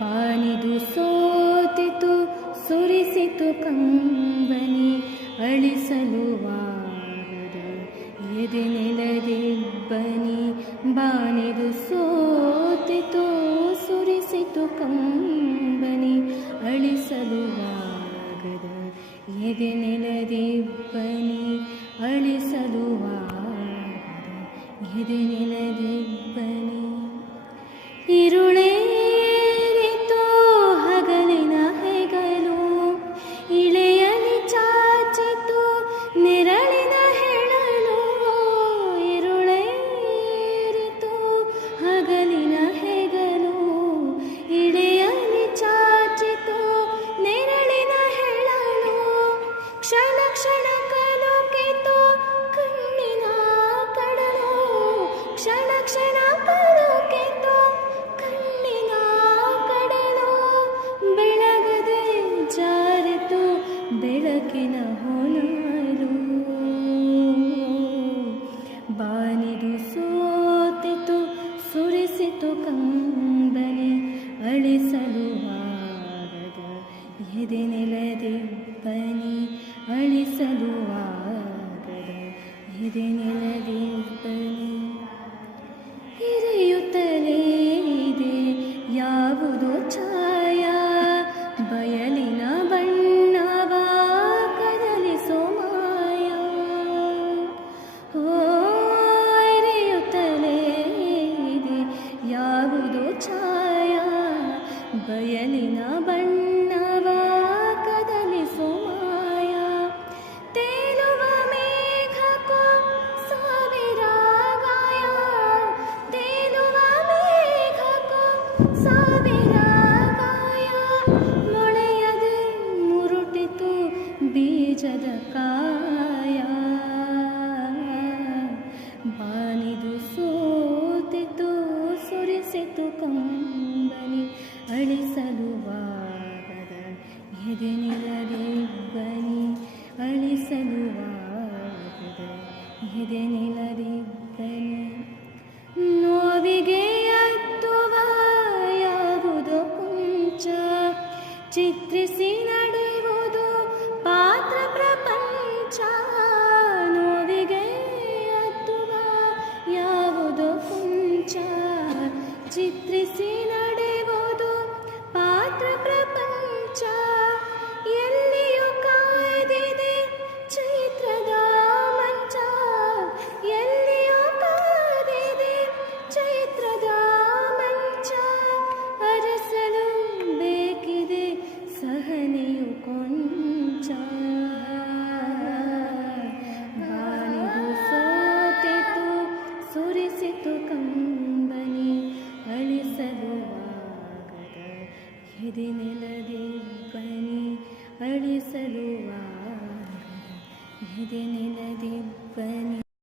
ಬಾನಿದು ಸೋತಿತು ಸುರಿಸಿತು ಕಂಬನಿ ಅಳಿಸಲು ವಾರದ ಎದೆ ನೆಲದಿಬ್ಬನಿ. ಬಾನಿದು ಸೋತಿತು ಸುರಿಸಿತು ಕಂಬನಿ ಅಳಿಸಲು ವಾಗದ ಎದೆ ನೆಲದಿಬ್ಬನಿ ಅಳಿಸಲು ವಾಗದ ಎದೆ ನೆಲದಿಬ್ಬನಿ. ಇರುಳೇರಿತು ಹಗಲಿನ ಹೆಗಲು ಇಳೆಯಲಿ ಚಾಚಿತು ನೆರಳಿನ ಹೆಳಲು. ಇರುಳೇರಿತು ಹಗಲಿನ ಹೆಗಲು ಇಳೆಯಲಿ ಚಾಚಿತು ನೆರಳಿನ ಹೆಳಲು. ಕ್ಷಣ ಕ್ಷಣ ಕಲುಕಿತು ಕಣ್ಣಿನ ಕಡಲು. ಕ್ಷಣ ಕ್ಷಣ ಕಲುಕಿತು ಕಣ್ಣಿನ ಕಡಲು. ಬೆಳಗದೆ ಜಾರಿತು ಬೆಳಕಿನ ಹೊನಲು. ಬಾನಿದು ಸೋತಿತು ಸುರಿಸಿತು ಕಂಬನಿ ಅಳಿಸಲು ವಾರದ ಎದೆ ನೆಲದಿಬ್ಬನಿ ಅಳಿಸಲು ವಾರದ ಎದೆ ನೆಲದಿಬ್ಬನಿ. ಹಿರಿಯುತ್ತಲೇ ಇದೆ ಯಾವುದೋ ಛಾಯ ಬಯಲಿನ ಬಣ್ಣವ ಕದಲಿಸೋ ಮಾಯ. ಹಿರಿಯುತ್ತಲೇ ಇದೆ ಯಾವುದೋ ಛಾಯ ಬಯಲಿನ ಬಣ್ಣವ ಕದಲಿಸೋ ಮಾಯ. ತೇಲುವ ಮೇಘಕ್ಕೂ ಸಾವಿರ ಗಾಯ. ತೇಲುವ ಮೇಘಕ್ಕೂ ಸಾವಿರ ಗಾಯ. ಮೊಳೆಯದೆ ಮುರುಟಿತು ಬೀಜದ ಕಾಯ. ಬಾನಿದು ಸೋತಿತು ಸುರಿಸಿತು ಕಂಬನಿ ಅಳಿಸಲು ವಾರದ ಎದೆ ನೆಲದಿಬ್ಬನಿ ಅಳಿಸಲು ವಾರದ ಎದೆ ನೆಲದಿಬ್ಬನಿ. ನೋವಿಗೆ ಅತ್ತುವ ಯಾವುದೋ ಕೊಂಚ ಚಿತ್ರಿಸಿ ನಡೆಯುವುದು ಪಾತ್ರ ಪ್ರಪಂಚ. ನೋವಿಗೆ ಅತ್ತುವ ಯಾವುದೋ ಕೊಂಚ ಚಿತ್ರಿಸಿ ನಡೆಯುವುದು ಪಾತ್ರ ಪ್ರಪಂಚ. ಎಲ್ಲಿಯೂ ಕಾಯ್ದಿದೆ ಚೈತ್ರದ ಮಂಚ. ಎಲ್ಲಿಯೂ ಕಾದಿದೆ ಚೈತ್ರದ ಮಂಚ. ಅರಸಲು ಬೇಕಿದೆ ಸಹನೆಯು ಕೊಂಚ. ಬಾನಿದು ಸೋತಿತು ಸುರಿಸಿತು ಕಂಬನಿ ಅಳಿಸಲು ವಾಗದ ಎದೆ ನೆಲದಿಬ್ಬನಿ ಅಳಿಸಲು ವಾಗದ ಎದೆ ನೆಲ